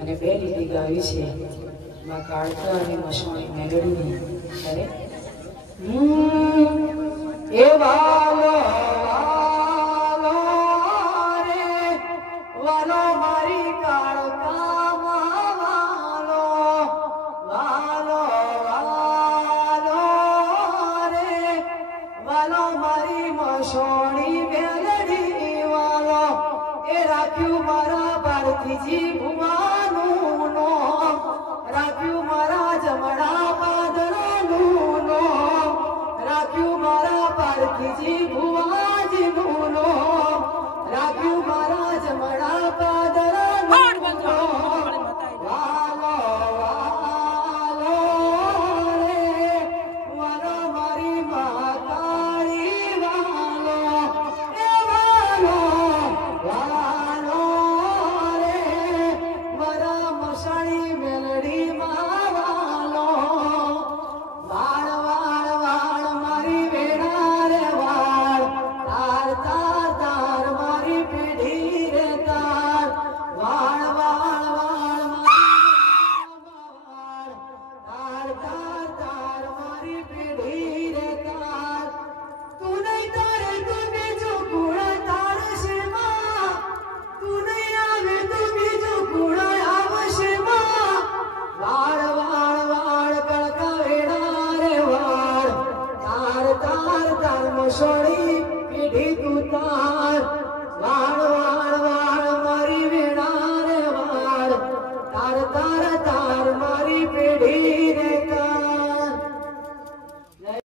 અને બે લીટી ગાવી છે માં કાળકા અને મસોણી મેલોડી અરે એ વાલો વાલો રે વાલો મારી કાળકા વાલો વાલો વાલો રે વાલો મારી મસોણી મેલોડી વાલો એ રાખ્યું મારા ભારતીજી ભુવાનું નામ રાખ્યું મારા જમણા પાદરનું નામ રાખ્યું મારા ભારતીજી ભુવાજીનું નામ રાખ્યું મારા જમણા પાદરનું નામ વાલો વાલો રે વાલો મારી મહાકાળી વાલો એ વાલો વાલો રે મારા મસાણી મેલડી માં વાલો વાળ વાળ વાળ મારી વેણા રે વાળ તાર તાર તાર મારી પેઢી રે તાર વાળ વાળ વાળ તાર તાર તાર મારી પેઢી રે તાર તું નહીં તારે તું બીજો ગુણ તાર શેમાં તું નહીં આવે તું બીજો ગુણ આવશે માં વાળ વાળ વાળ કળકા વેણા રે વાળ તાર તાર તાર મસોળી પેઢી તું તાર વાળ